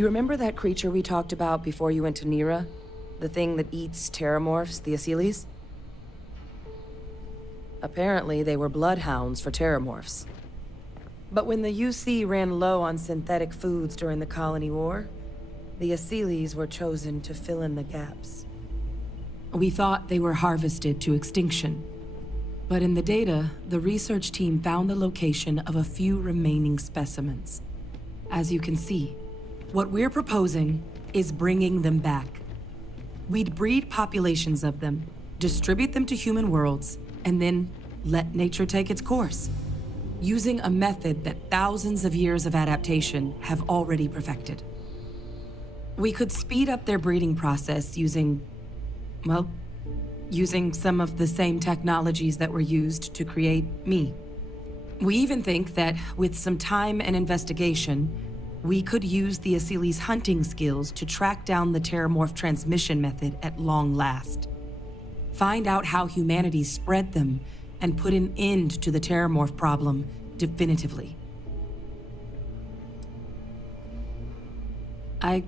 You remember that creature we talked about before you went to Nira? The thing that eats terramorphs, the Asylees? Apparently, they were bloodhounds for terramorphs. But when the UC ran low on synthetic foods during the Colony War, the Asylees were chosen to fill in the gaps. We thought they were harvested to extinction. But in the data, the research team found the location of a few remaining specimens. As you can see, what we're proposing is bringing them back. We'd breed populations of them, distribute them to human worlds, and then let nature take its course, using a method that thousands of years of adaptation have already perfected. We could speed up their breeding process using some of the same technologies that were used to create me. We even think that with some time and investigation, we could use the Asylees' hunting skills to track down the terramorph transmission method at long last. Find out how humanity spread them and put an end to the terramorph problem definitively. I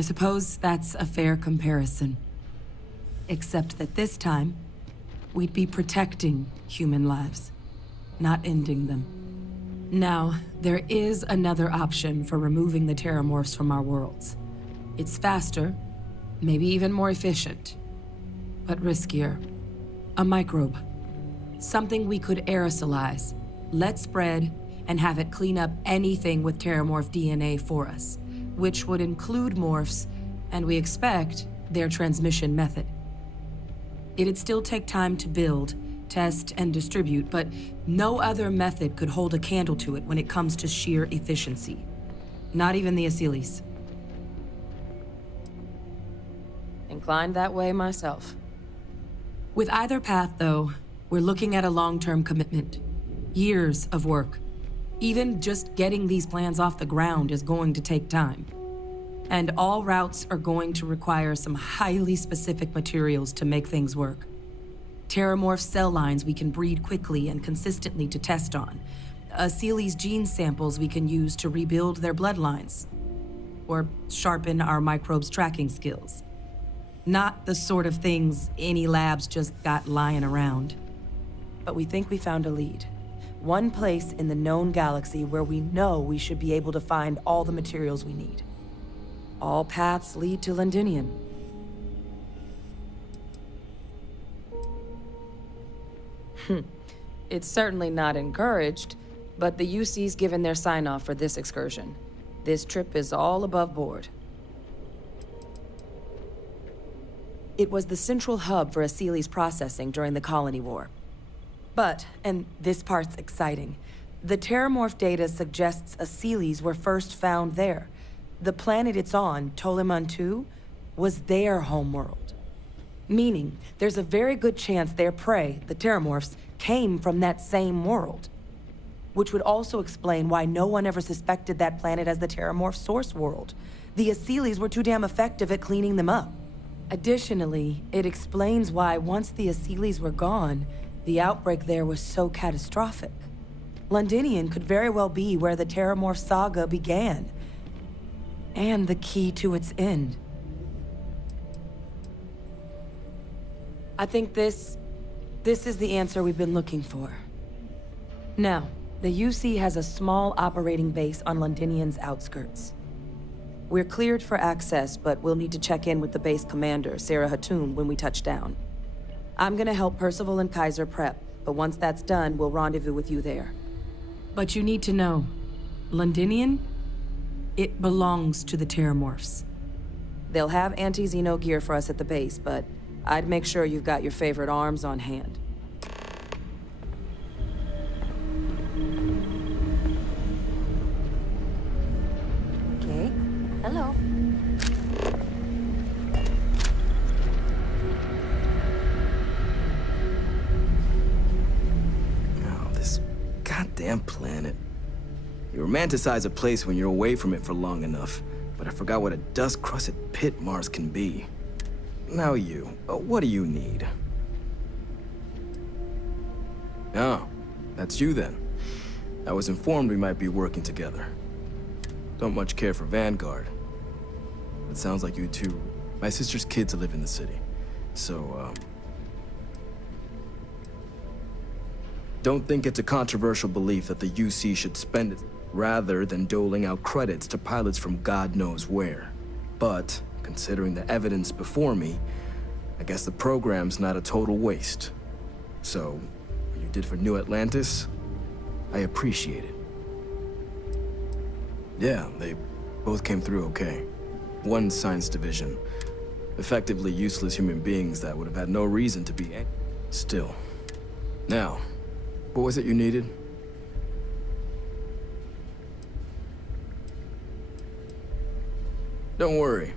suppose that's a fair comparison. Except that this time, we'd be protecting human lives, not ending them. Now, there is another option for removing the terramorphs from our worlds. It's faster, maybe even more efficient, but riskier. A microbe. Something we could aerosolize, let spread, and have it clean up anything with terramorph DNA for us, which would include morphs, and we expect their transmission method. It'd still take time to build, test, and distribute, but no other method could hold a candle to it when it comes to sheer efficiency. Not even the Asylees. Inclined that way myself. With either path, though, we're looking at a long-term commitment. Years of work. Even just getting these plans off the ground is going to take time. And all routes are going to require some highly specific materials to make things work. Terramorph cell lines we can breed quickly and consistently to test on. Asylees' gene samples we can use to rebuild their bloodlines. Or sharpen our microbes' tracking skills. Not the sort of things any labs just got lying around. But we think we found a lead. One place in the known galaxy where we know we should be able to find all the materials we need. All paths lead to Londinian. It's certainly not encouraged, but the UC's given their sign-off for this excursion. This trip is all above board. It was the central hub for Asylees processing during the Colony War. But, and this part's exciting, the terramorph data suggests Asylees were first found there. The planet it's on, Toliman 2, was their homeworld. Meaning, there's a very good chance their prey, the terramorphs, came from that same world. Which would also explain why no one ever suspected that planet as the terramorph source world. The Asylees were too damn effective at cleaning them up. Additionally, it explains why once the Asylees were gone, the outbreak there was so catastrophic. Londinian could very well be where the terramorph saga began. And the key to its end. I think this is the answer we've been looking for. Now, the UC has a small operating base on Londinian's outskirts. We're cleared for access, but we'll need to check in with the base commander, Sarah Hatoum, when we touch down. I'm gonna help Percival and Kaiser prep, but once that's done, we'll rendezvous with you there. But you need to know, Londinian? It belongs to the terramorphs. They'll have anti-Xeno gear for us at the base, but I'd make sure you've got your favorite arms on hand. Okay. Hello. Oh, this goddamn planet. You romanticize a place when you're away from it for long enough, but I forgot what a dust-crusted pit Mars can be. Now what do you need? Oh, that's you then. I was informed we might be working together. Don't much care for Vanguard. It sounds like you two... My sister's kids live in the city. So, don't think it's a controversial belief that the UC should spend it rather than doling out credits to pilots from God knows where. But, considering the evidence before me, I guess the program's not a total waste. So, what you did for New Atlantis, I appreciate it. Yeah, they both came through okay. One science division. Effectively useless human beings that would have had no reason to be still. Now, what was it you needed? Don't worry.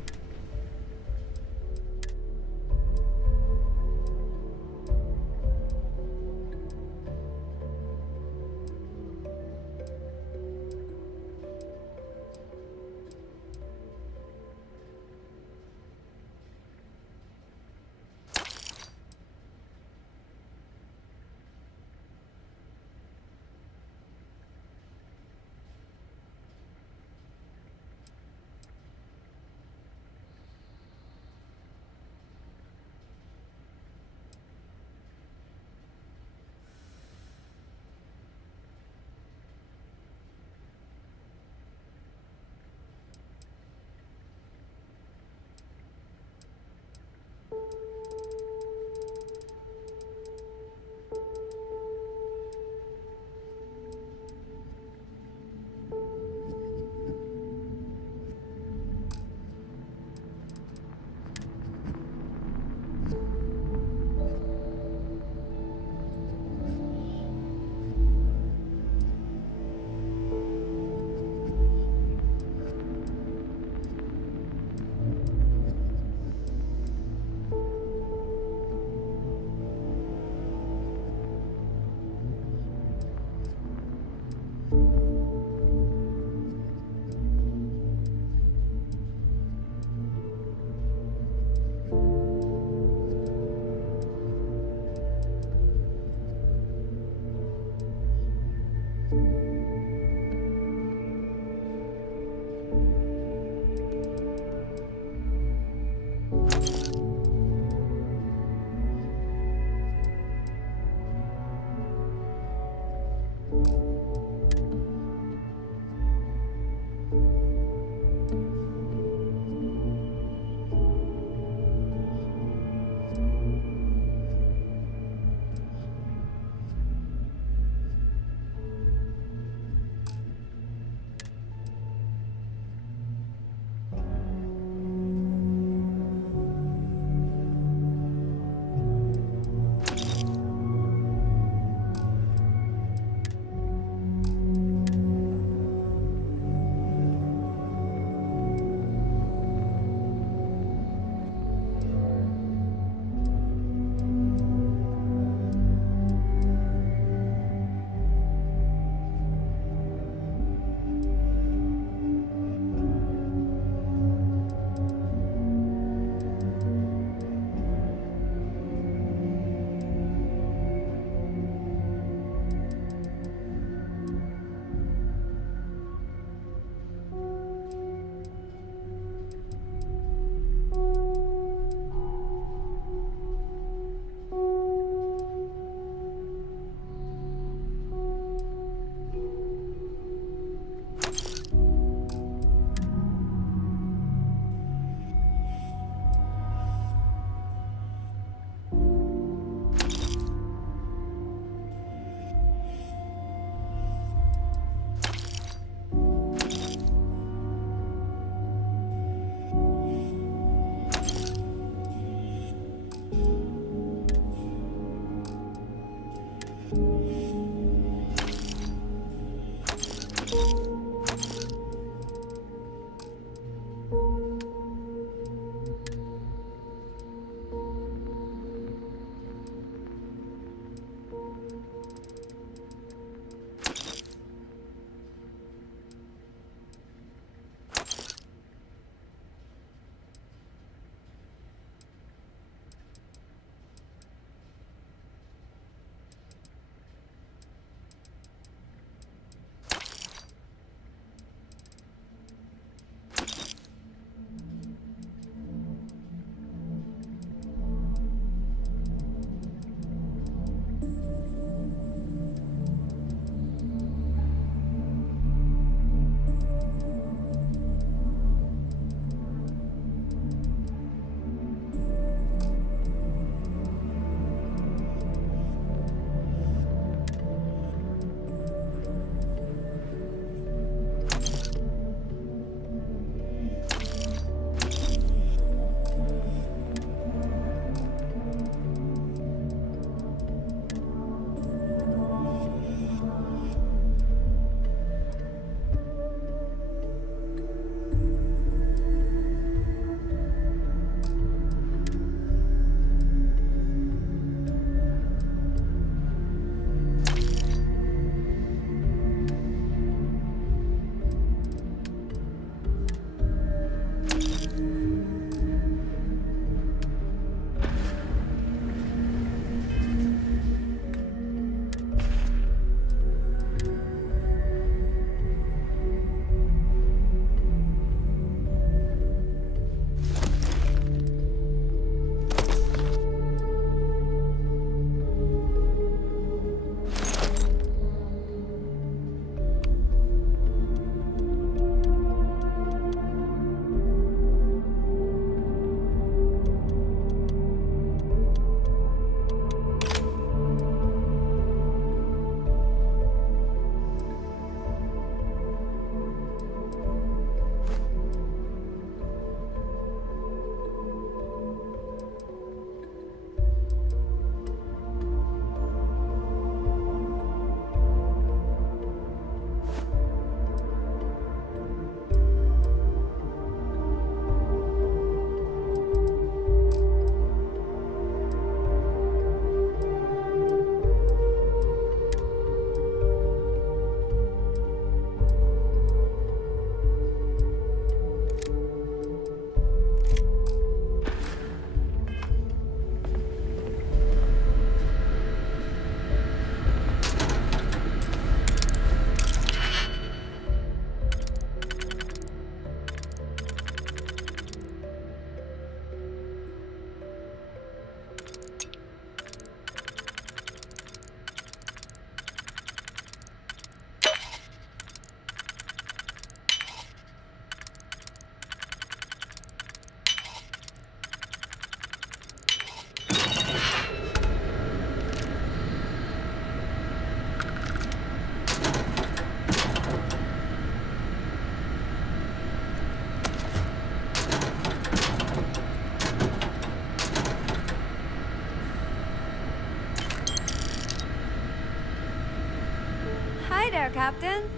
Hi there, Captain.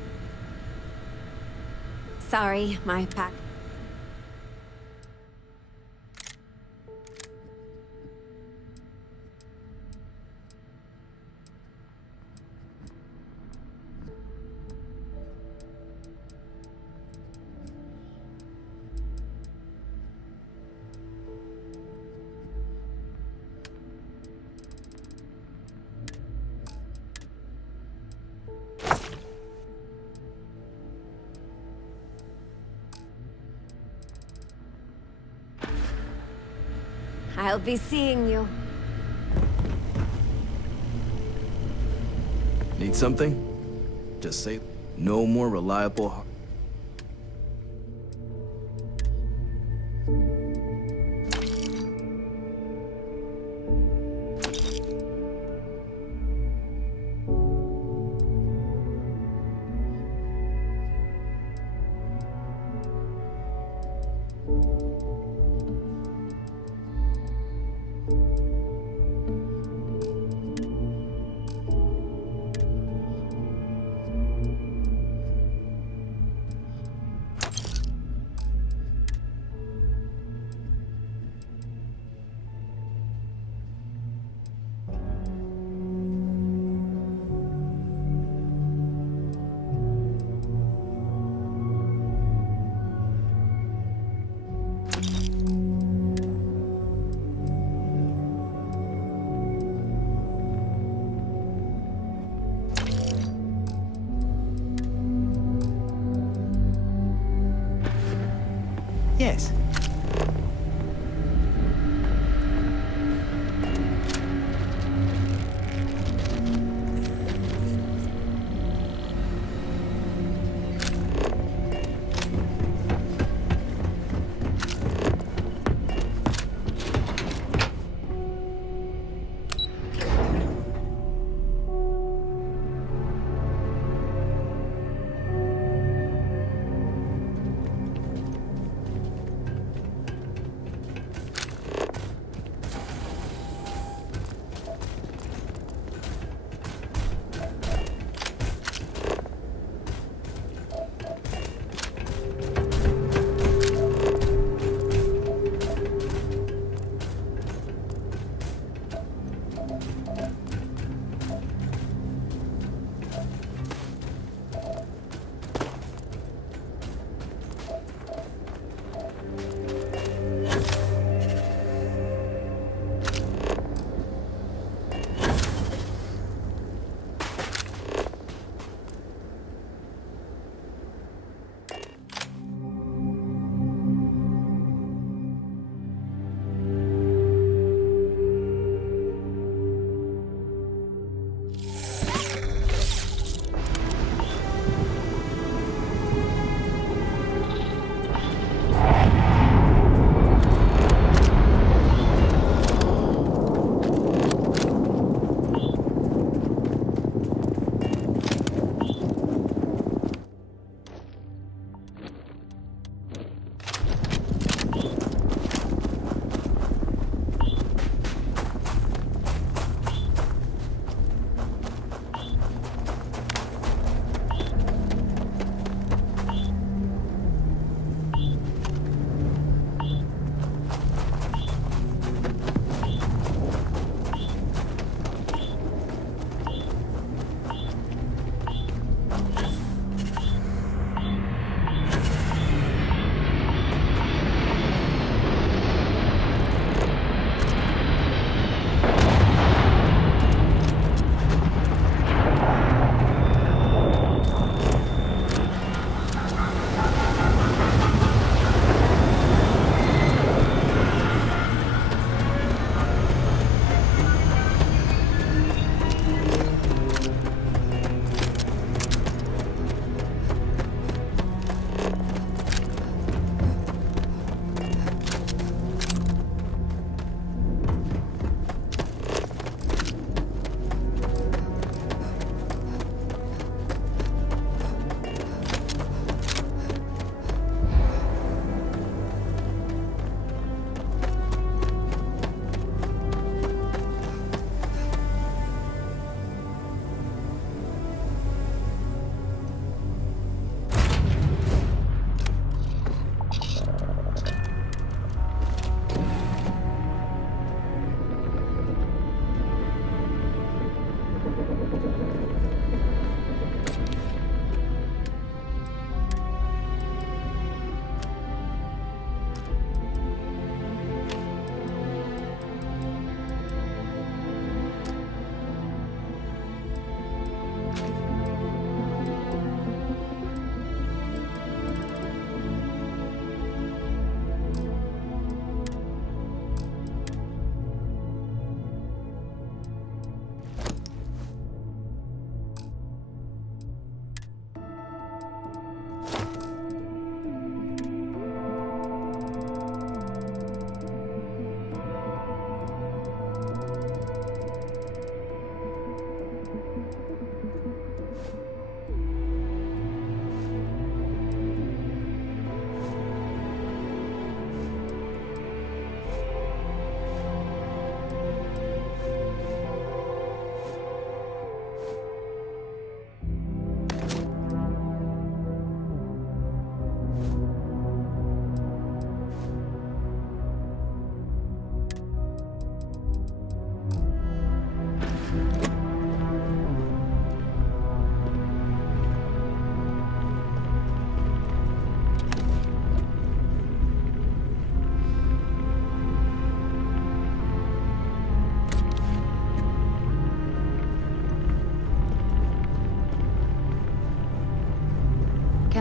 Sorry, my pack. I'll be seeing you. Need something? Just say no more reliable. Yes.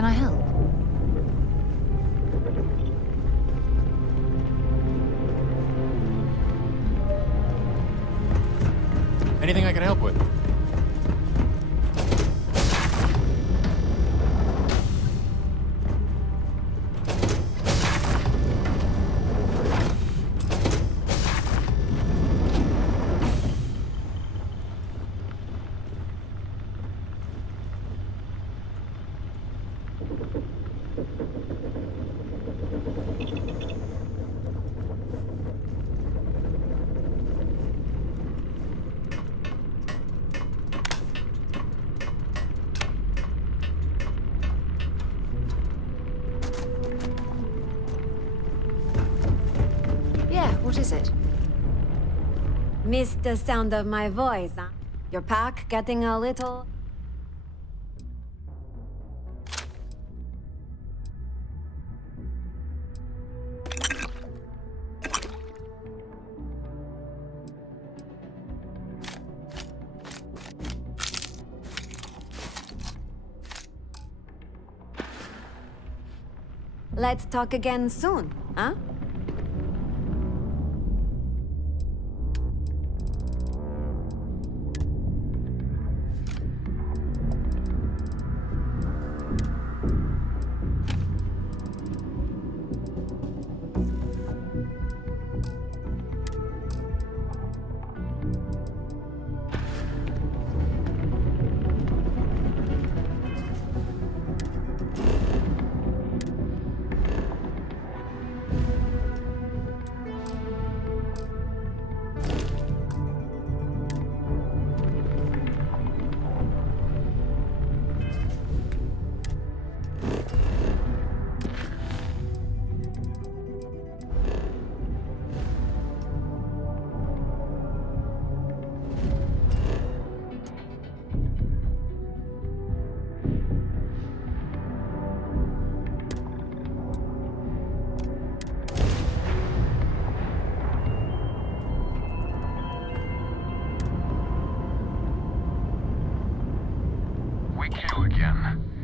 Can I help? Anything I can help with? What is it? Missed the sound of my voice, huh? Your pack getting a little... Let's talk again soon, huh?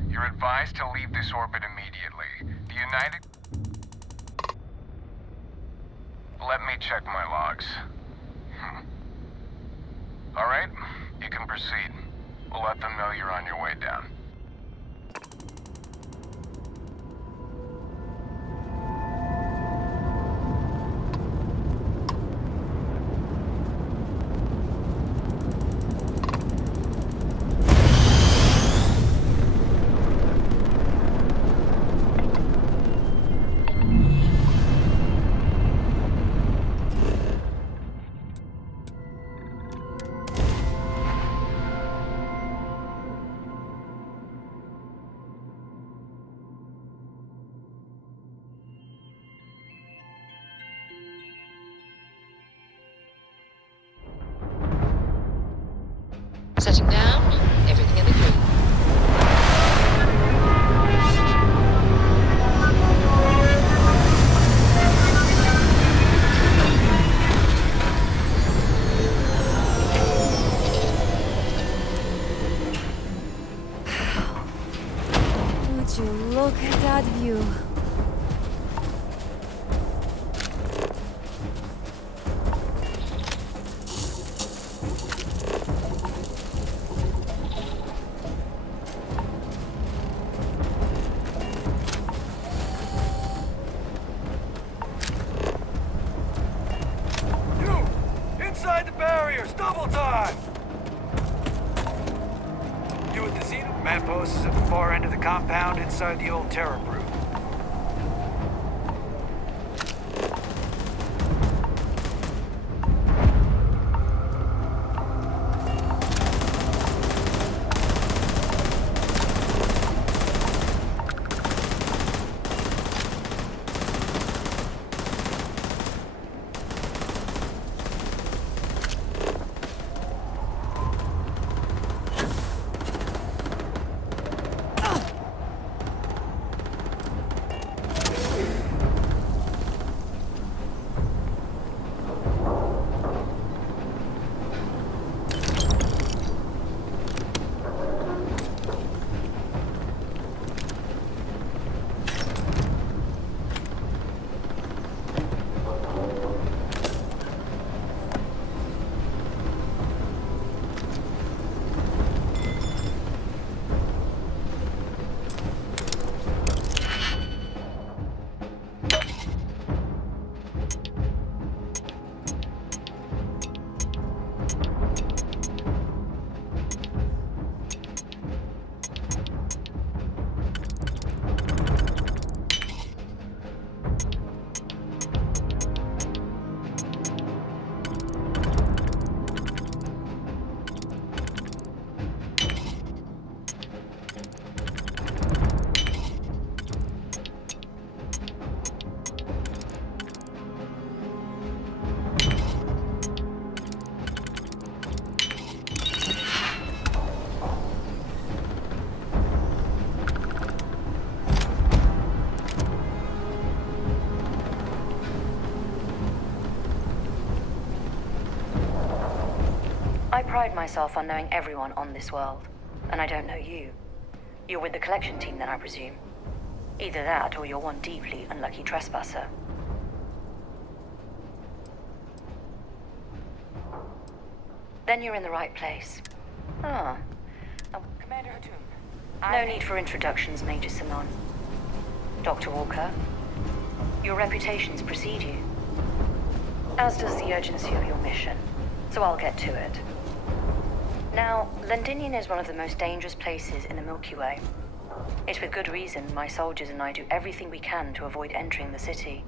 You're advised to leave this orbit immediately. The United... Let me check my logs. Alright, you can proceed. We'll let them know you're on your way down. Setting down, everything in the green. Would you look at that view? Inside the barriers, double time! You at the Xeno? Command post is at the far end of the compound inside the old Terror Brew. pride myself on knowing everyone on this world, and I don't know you. You're with the collection team then, I presume. Either that, or you're one deeply unlucky trespasser. Then you're in the right place. Ah. Commander Hatum. No need for introductions, Major Sanon. Dr. Walker, your reputations precede you, as does the urgency of your mission, so I'll get to it. Now, Londinium is one of the most dangerous places in the Milky Way. It's with good reason my soldiers and I do everything we can to avoid entering the city.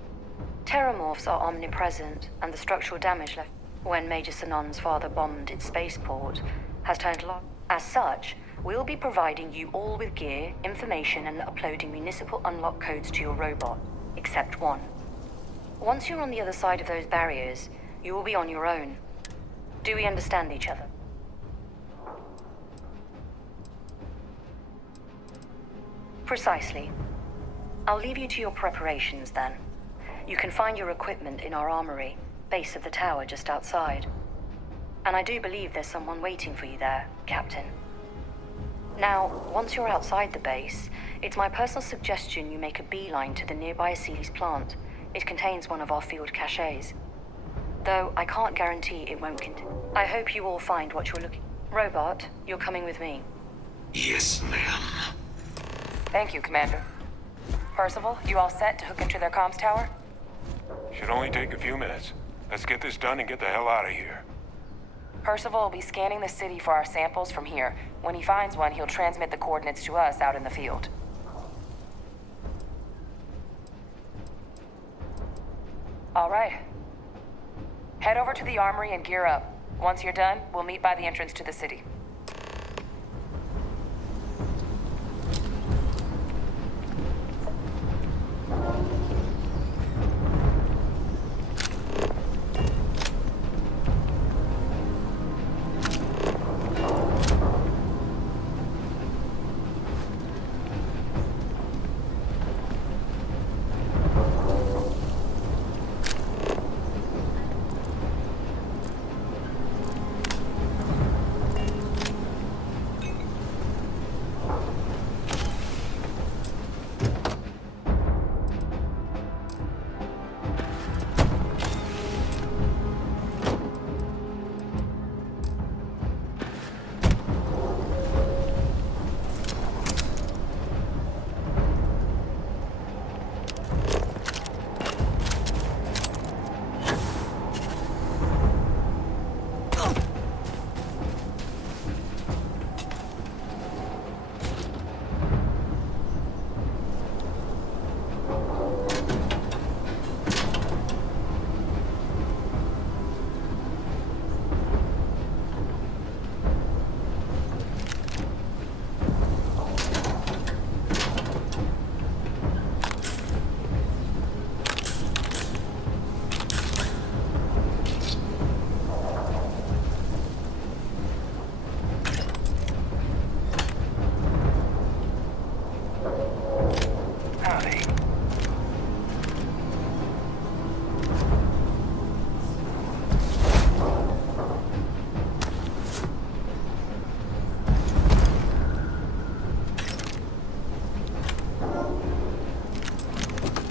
Terramorphs are omnipresent, and the structural damage left when Major Sanon's father bombed its spaceport has turned lock. As such, we'll be providing you all with gear, information, and uploading municipal unlock codes to your robot, except one. Once you're on the other side of those barriers, you will be on your own. Do we understand each other? Precisely. I'll leave you to your preparations then. You can find your equipment in our armory, base of the tower just outside. And I do believe there's someone waiting for you there, Captain. Now, once you're outside the base, it's my personal suggestion you make a beeline to the nearby Aceles plant. It contains one of our field caches. Though I can't guarantee it won't continue. I hope you all find what you're looking for. Robot, you're coming with me. Yes, ma'am. Thank you, Commander. Percival, you all set to hook into their comms tower? Should only take a few minutes. Let's get this done and get the hell out of here. Percival will be scanning the city for our samples from here. When he finds one, he'll transmit the coordinates to us out in the field. All right. Head over to the armory and gear up. Once you're done, we'll meet by the entrance to the city.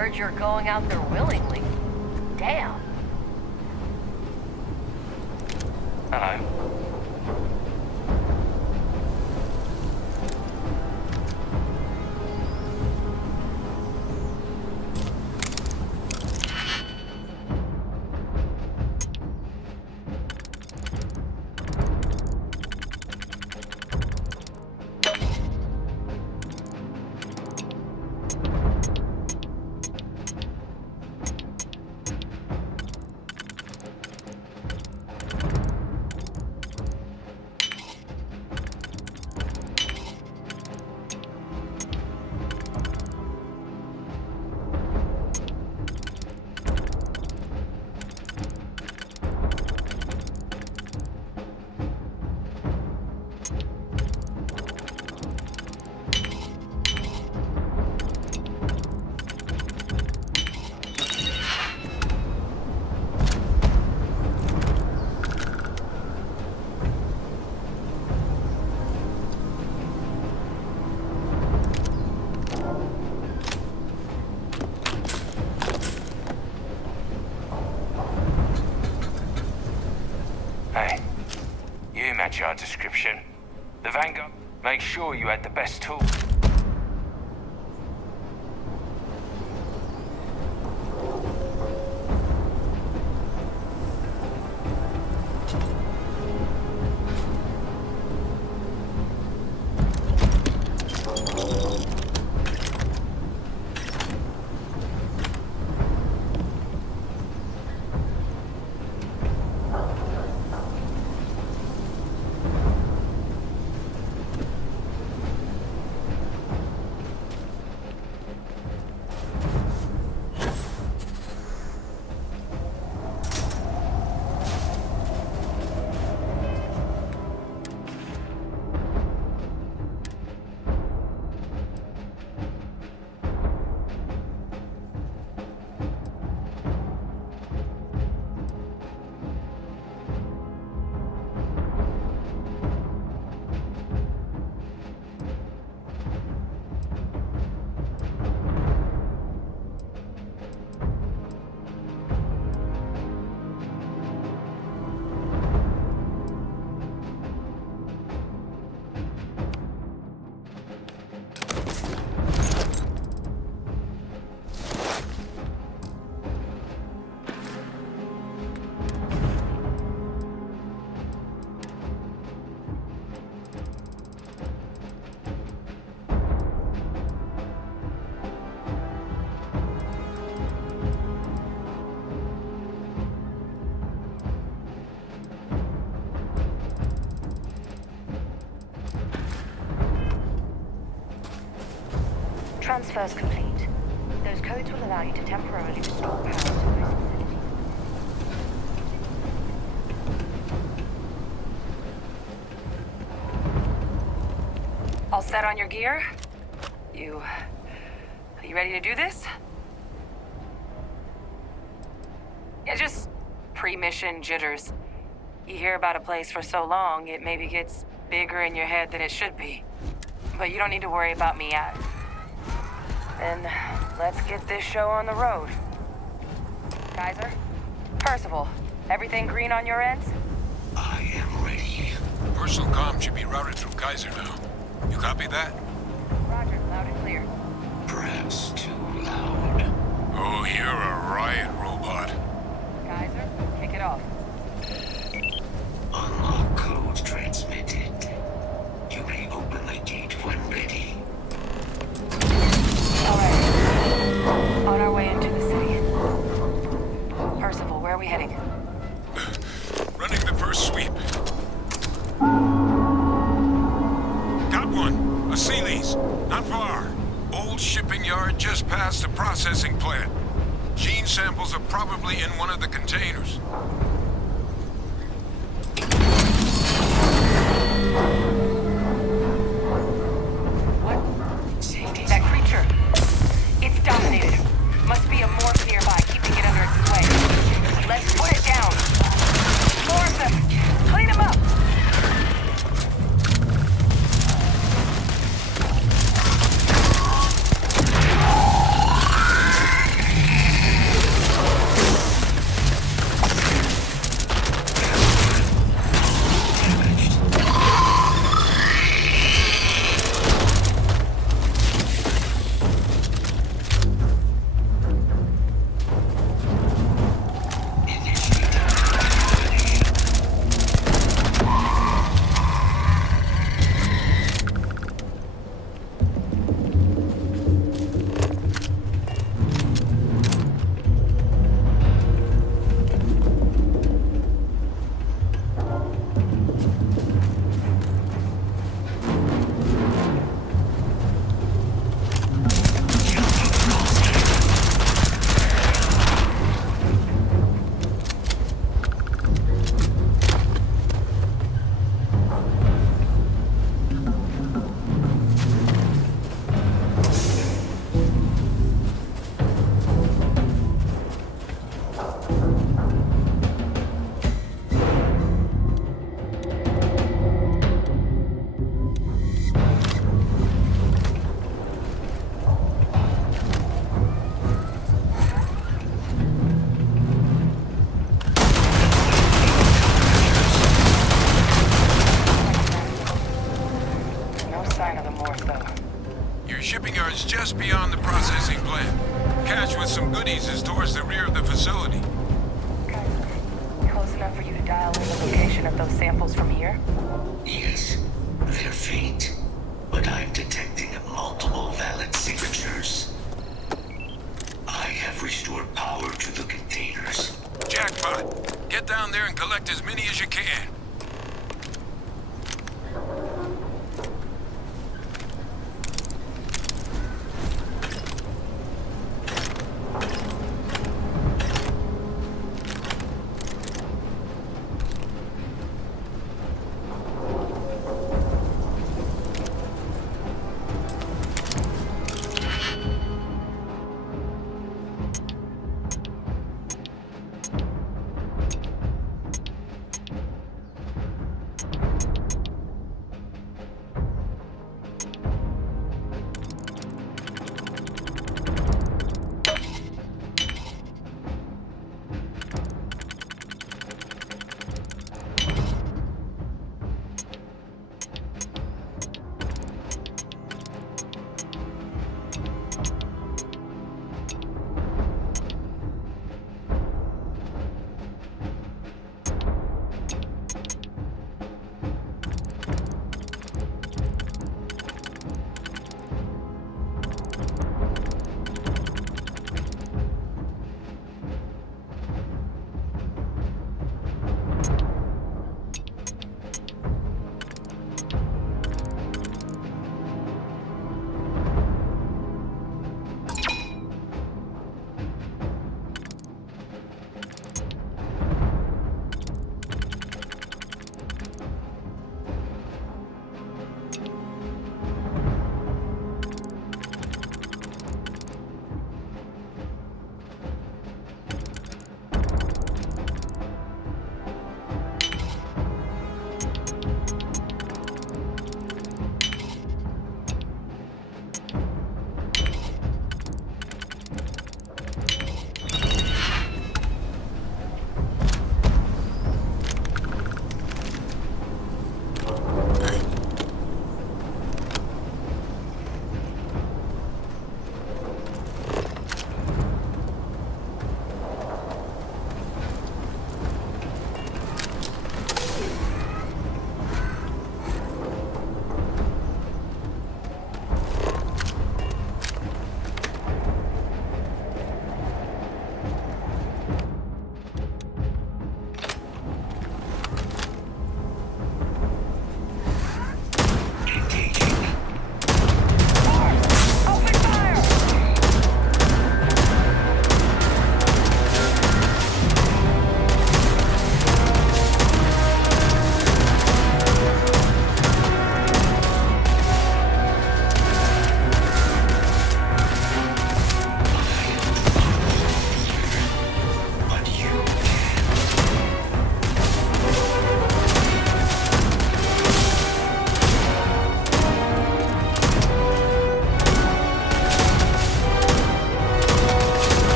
Heard you're going out there willingly. Damn. Hello. job description. The Vanguard made sure you had the best tools. Transfers complete. Those codes will allow you to temporarily restore power to those facilities. All set on your gear? Are you ready to do this? Yeah, just pre-mission jitters. You hear about a place for so long, it maybe gets bigger in your head than it should be. But you don't need to worry about me yet. Then let's get this show on the road. Kaiser? Percival, everything green on your ends? I am ready. Personal comm should be routed through Kaiser now. You copy that? Roger, loud and clear. Perhaps too loud. Oh, you're a riot robot. Kaiser, kick it off. Unlock code transmitted. You may open the gate when ready. Alright. On our way into the city. Percival, where are we heading? Running the first sweep. Got one. A Sealy's. Not far. Old shipping yard just past the processing plant. Gene samples are probably in one of the containers. That creature. It's dominated. Must be a morph nearby, keeping it under its sway. Let's put it down. More of them. Clean them up. north, though. Your shipping yard's just beyond the processing plant. Cache with some goodies is towards the rear of the facility. Okay. Close enough for you to dial in the location of those samples from here? Yes, they're faint, but I'm detecting multiple valid signatures. I have restored power to the containers. Jackpot! Get down there and collect as many as you can.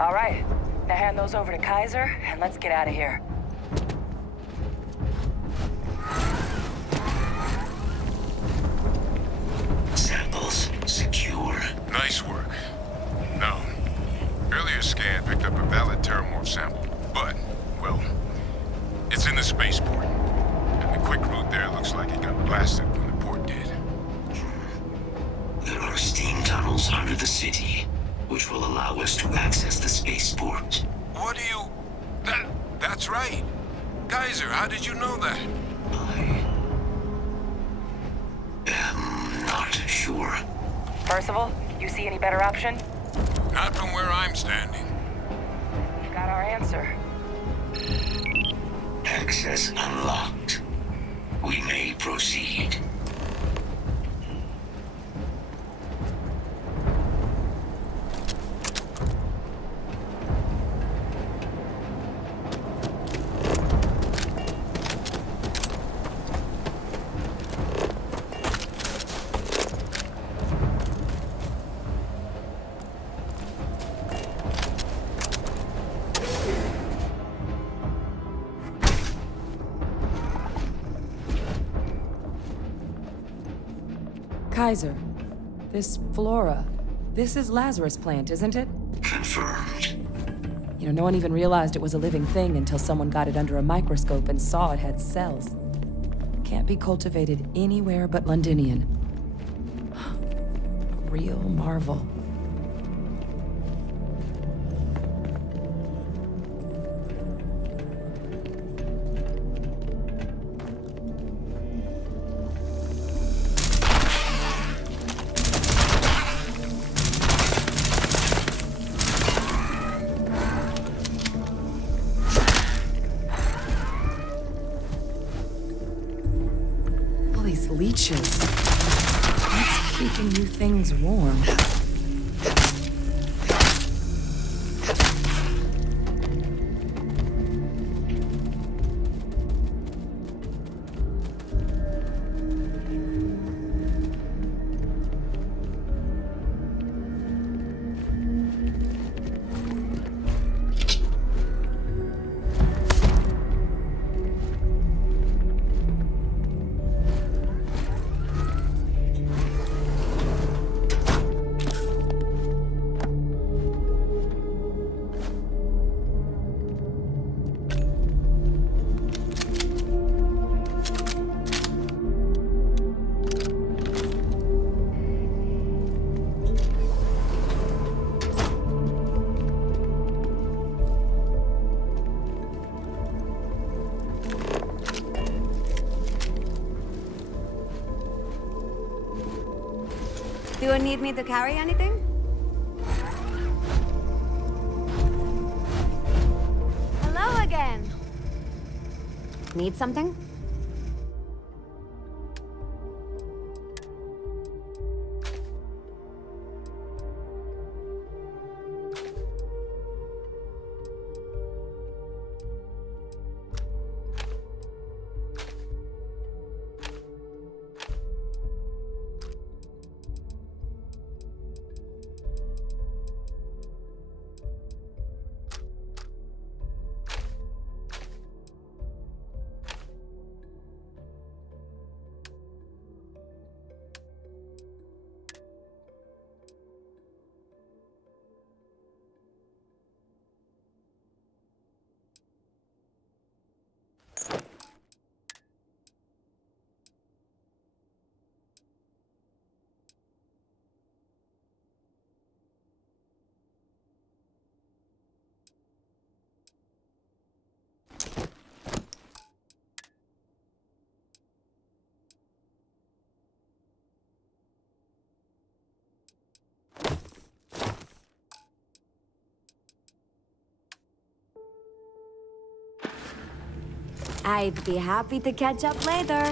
All right. Now hand those over to Kaiser, and let's get out of here. Samples secure. Nice work. Now, earlier scan picked up a valid Terramorph sample, but, well, it's in the spaceport. And the quick route there looks like it got blasted when the port did. There are steam tunnels under the city, which will allow us to access the spaceport. What do you... That's right. Kaiser, how did you know that? I am not sure. Percival, you see any better option? Not from where I'm standing. You got our answer. Access unlocked. We may proceed. Kaiser, this flora, this is Lazarus plant, isn't it? Confirmed. You know, no one even realized it was a living thing until someone got it under a microscope and saw it had cells. Can't be cultivated anywhere but Londinian. A real marvel. Leeches. What's keeping you things warm? Do you need me to carry anything? Hello again. Need something? I'd be happy to catch up later.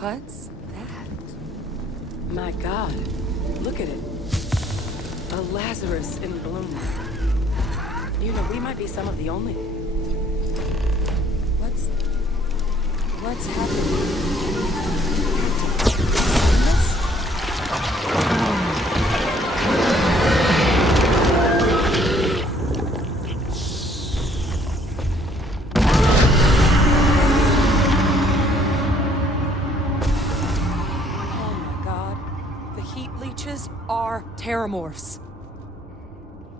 What's that? My God, look at it. A Lazarus in bloom. You know, we might be some of the only... What's happening? Are terramorphs.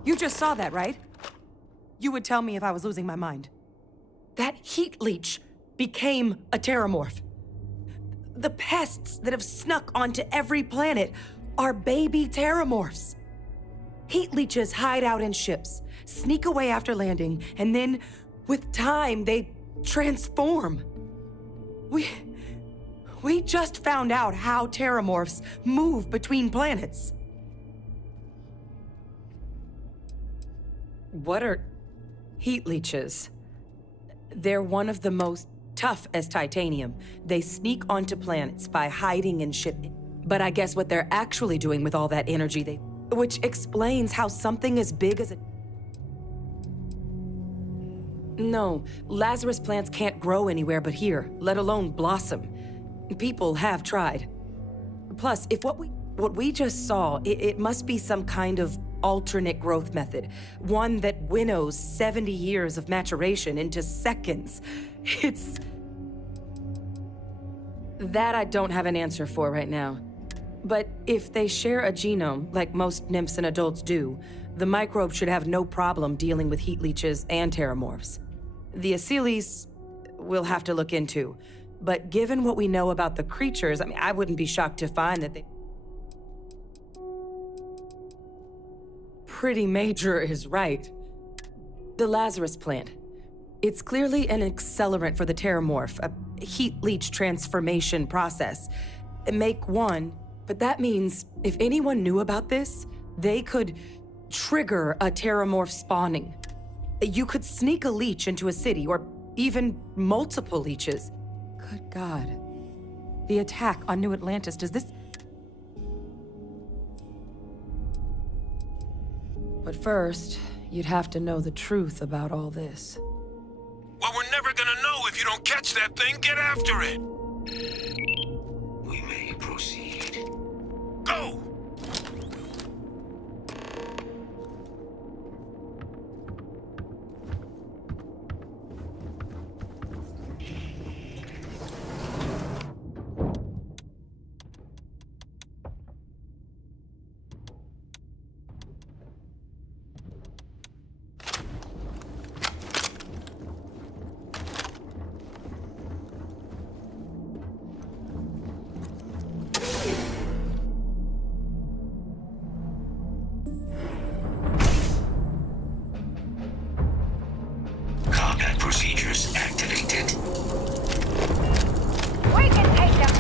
You just saw that, right? You would tell me if I was losing my mind. That heat leech became a terramorph. The pests that have snuck onto every planet are baby terramorphs. Heat leeches hide out in ships, sneak away after landing, and then, with time, they transform. We just found out how terramorphs move between planets. What are heat leeches? They're one of the most tough as titanium. They sneak onto planets by hiding in shipping. But I guess what they're actually doing with all that energy, which explains how something as big as a... No, Lazarus plants can't grow anywhere but here, let alone blossom. People have tried. Plus, if what we just saw, it must be some kind of alternate growth method. One that winnows 70 years of maturation into seconds. It's... That I don't have an answer for right now. But if they share a genome, like most nymphs and adults do, the microbe should have no problem dealing with heat leeches and terramorphs. The Asylees we'll have to look into. But given what we know about the creatures, I mean, I wouldn't be shocked to find that they... Pretty Major is right. The Lazarus plant. It's clearly an accelerant for the terramorph, a heat leech transformation process. Make one, but that means if anyone knew about this, they could trigger a terramorph spawning. You could sneak a leech into a city, or even multiple leeches. Good God. The attack on New Atlantis, does this... But first, you'd have to know the truth about all this. Well, we're never gonna know if you don't catch that thing. Get after it! We may proceed. Go! Procedures activated. We can take them.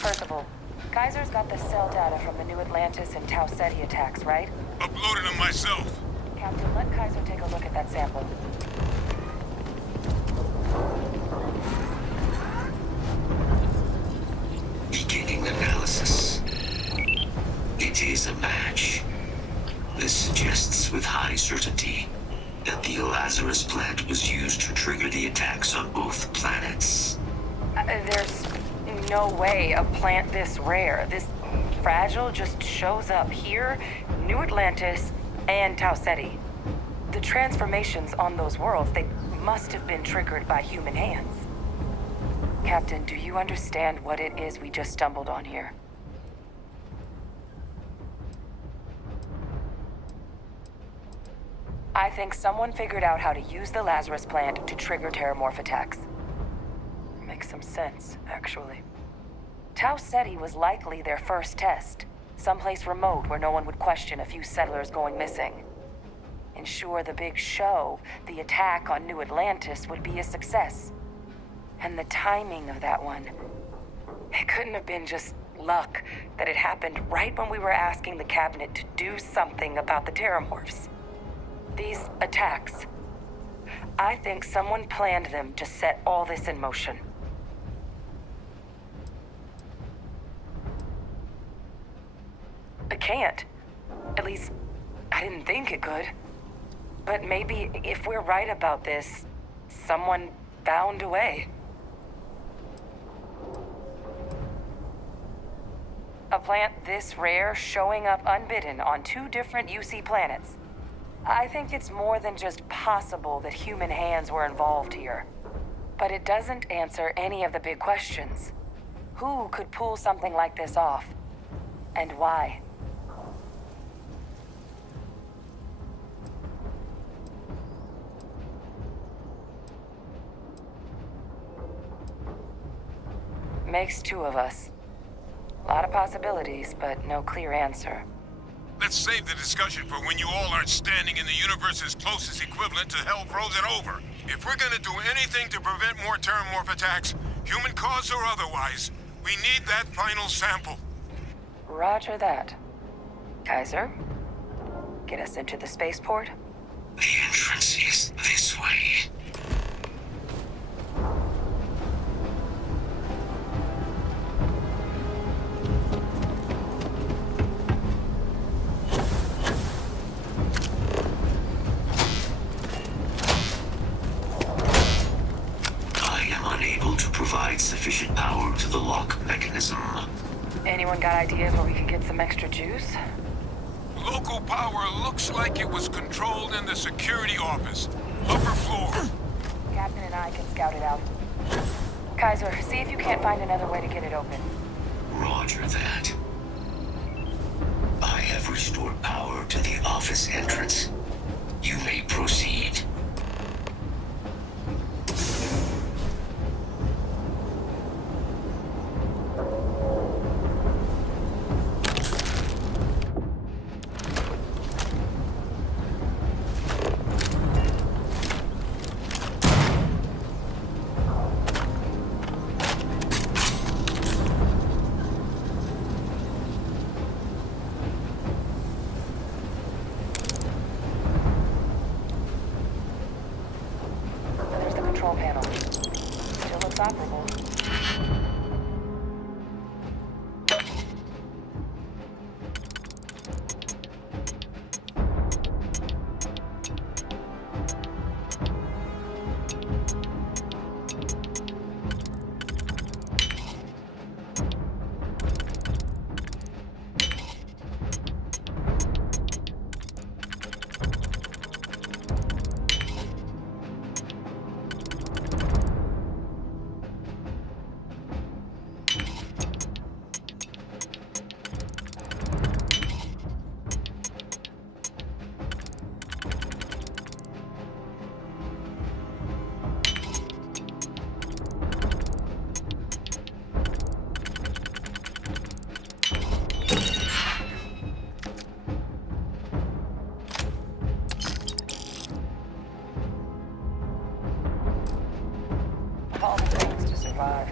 First of all, Kaiser's got the cell data from the New Atlantis and Tau Ceti attacks, right? Uploaded them myself. Captain, let Kaiser take a look at that sample. Beginning analysis. It is a match. This suggests with high certainty that the Lazarus plant was used to trigger the attacks on both planets. There's no way a plant this rare, this fragile just shows up here, New Atlantis, and Tau Ceti. The transformations on those worlds, they must have been triggered by human hands. Captain, do you understand what it is we just stumbled on here? I think someone figured out how to use the Lazarus plant to trigger terramorph attacks. Makes some sense, actually. Tau Ceti was likely their first test. Someplace remote where no one would question a few settlers going missing. Ensure the big show, the attack on New Atlantis, would be a success. And the timing of that one, it couldn't have been just luck that it happened right when we were asking the cabinet to do something about the terramorphs. These attacks, I think someone planned them to set all this in motion. It can't. At least, I didn't think it could. But maybe if we're right about this, someone found a way. A plant this rare showing up unbidden on 2 different UC planets. I think it's more than just possible that human hands were involved here. But it doesn't answer any of the big questions. Who could pull something like this off? And why? Makes 2 of us. A lot of possibilities, but no clear answer. Let's save the discussion for when you all aren't standing in the universe's closest equivalent to hell frozen over. If we're gonna do anything to prevent more terramorph attacks, human cause or otherwise, we need that final sample. Roger that. Kaiser, get us into the spaceport? The entrance is this way. Sufficient power to the lock mechanism. Anyone got ideas where we could get some extra juice? Local power looks like it was controlled in the security office. Upper floor. Captain and I can scout it out. Kaiser, see if you can't find another way to get it open. Roger that. I have restored power to the office entrance. You may proceed. Control panel. Still looks operable. All the things to survive.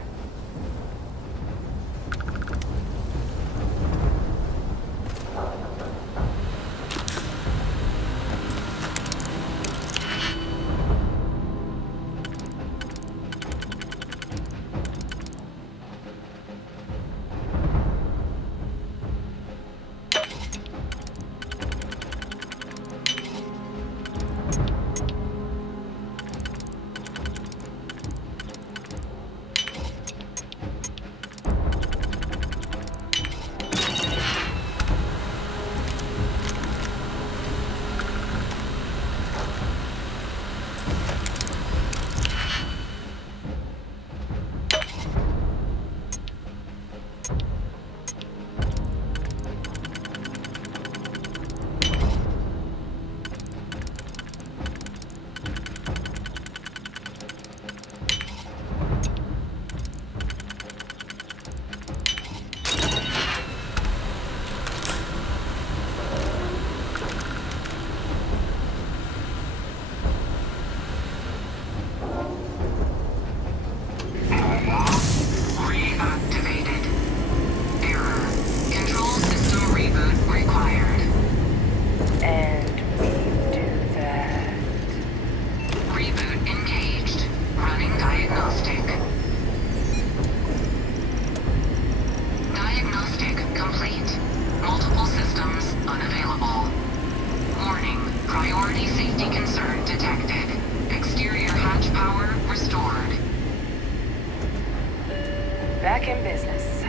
Back in business.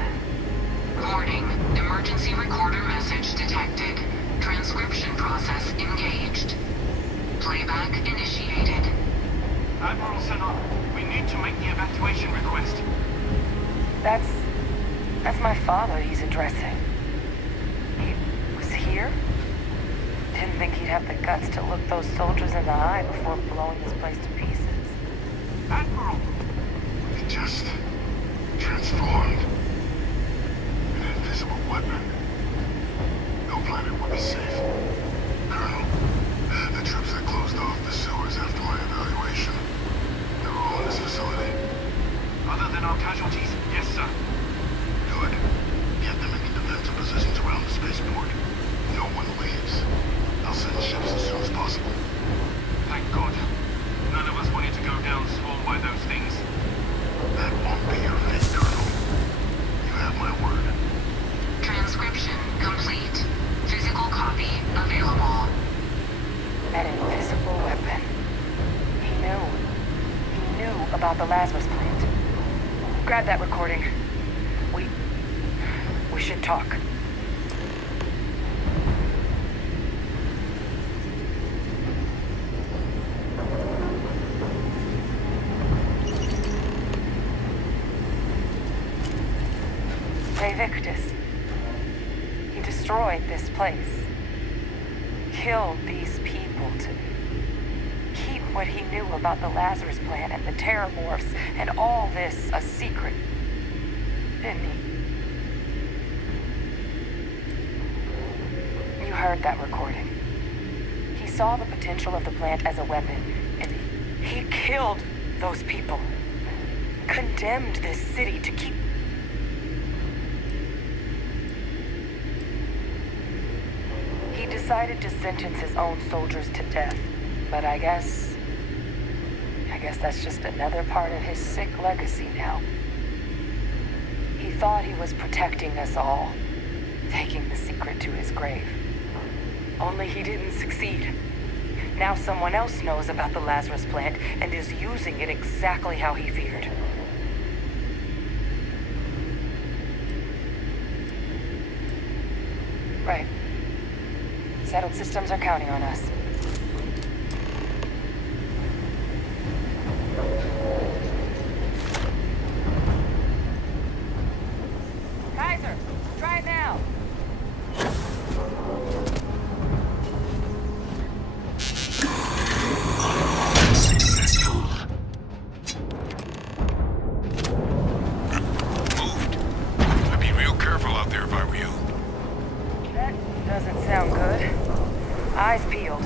Warning. Emergency recorder message detected. Transcription process engaged. Playback initiated. Admiral Sinon, we need to make the evacuation request. That's my father he's addressing. He was here? Didn't think he'd have the guts to look those soldiers in the eye before blowing this place to pieces. Admiral! It just transformed. An invisible weapon. No planet would be safe. Colonel, the troops that closed off the sewers after my evaluation, they're all in this facility. Other than our casualties, yes, sir. Good. Get them in defensive positions around the spaceport. No one leaves. I'll send ships as soon as possible. Thank God. None of us wanted to go down swarmed by those things. That won't be your fate, Colonel. You have my word. Transcription complete. Physical copy available. That invisible weapon. He knew about the Lazarus plant. Grab that recording. We should talk. Hey, Victus. He destroyed this place. Killed these people to keep what he knew about the Lazarus plant and the Terramorphs and all this a secret. Didn't he? You heard that recording. He saw the potential of the plant as a weapon, and he killed those people. Condemned this city to keep... He decided to sentence his own soldiers to death, but I guess that's just another part of his sick legacy now. He thought he was protecting us all, taking the secret to his grave. Only he didn't succeed. Now someone else knows about the Lazarus plant and is using it exactly how he feared. Right. Settled systems are counting on us. Kaiser, try it now. Moved. I'd be real careful out there if I were you. That doesn't sound good. Eyes peeled.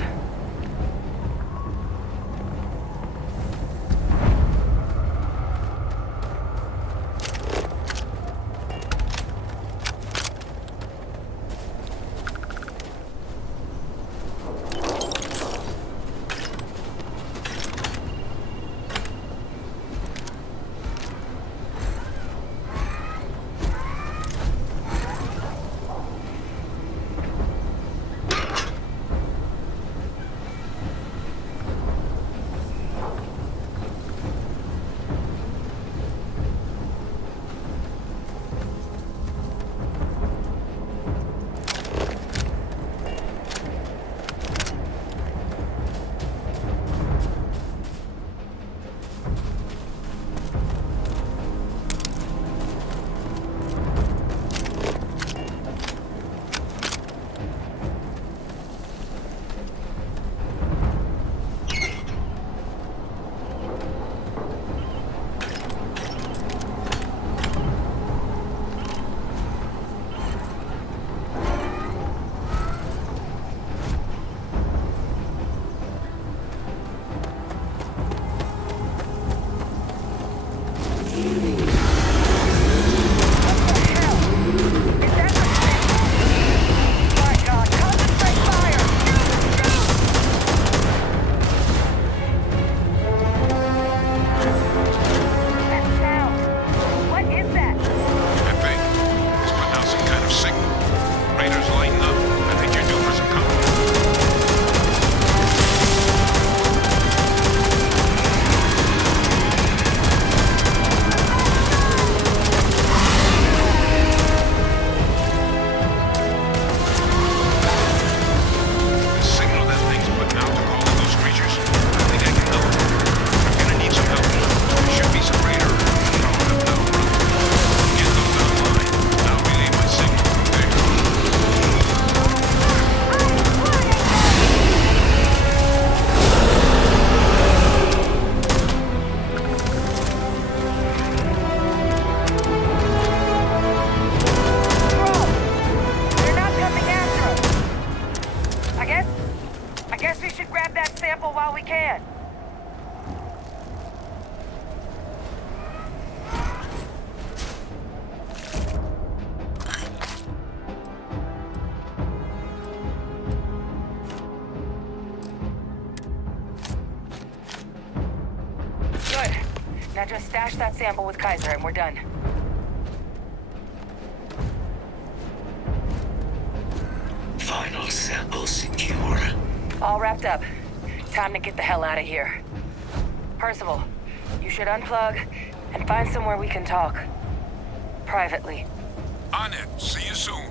Now just stash that sample with Kaiser and we're done. Final sample secure. All wrapped up. Time to get the hell out of here. Percival, you should unplug and find somewhere we can talk. Privately. On it. See you soon.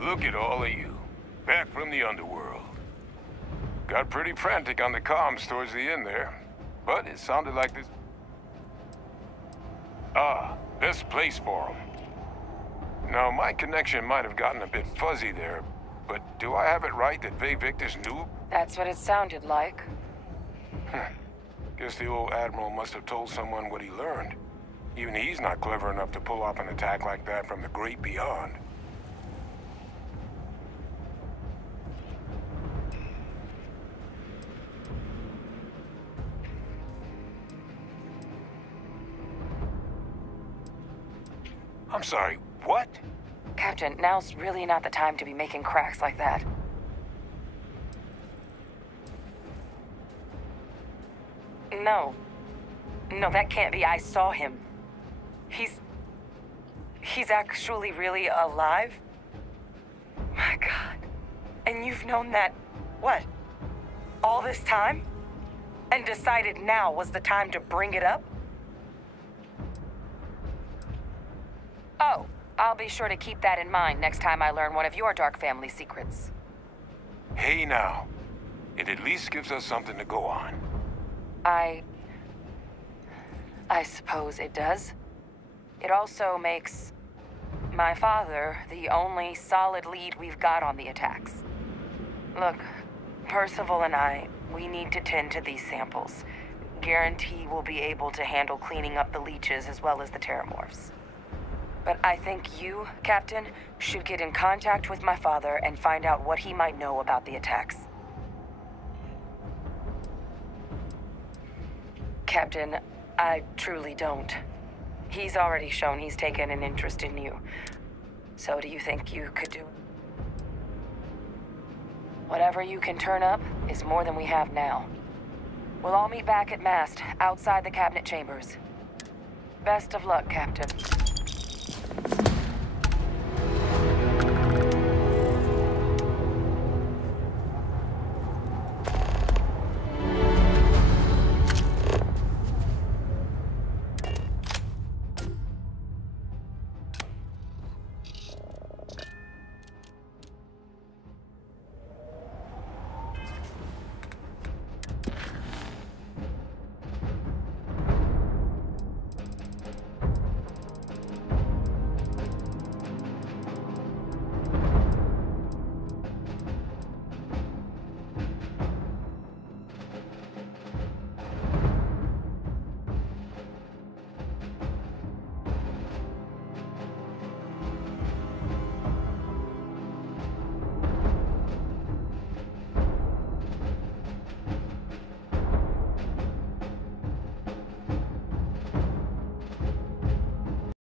Look at all of you. Back from the underworld. Got pretty frantic on the comms towards the end there. But it sounded like this... Ah, best place for them. Now, my connection might have gotten a bit fuzzy there, but do I have it right that Vay Victus knew? That's what it sounded like. Guess the old Admiral must have told someone what he learned. Even he's not clever enough to pull off an attack like that from the great beyond. I'm sorry, what? Captain, now's really not the time to be making cracks like that. No. No, that can't be. I saw him. He's actually really alive? My God. And you've known that, what? All this time? And decided now was the time to bring it up? Oh, I'll be sure to keep that in mind next time I learn one of your dark family secrets. Hey now. It at least gives us something to go on. I suppose it does. It also makes my father the only solid lead we've got on the attacks. Look, Percival and I, we need to tend to these samples. Guarantee we'll be able to handle cleaning up the leeches as well as the terramorphs. But I think you, Captain, should get in contact with my father and find out what he might know about the attacks. Captain, I truly don't. He's already shown he's taken an interest in you. So do you think you could do it? Whatever you can turn up is more than we have now. We'll all meet back at mast, outside the cabinet chambers. Best of luck, Captain.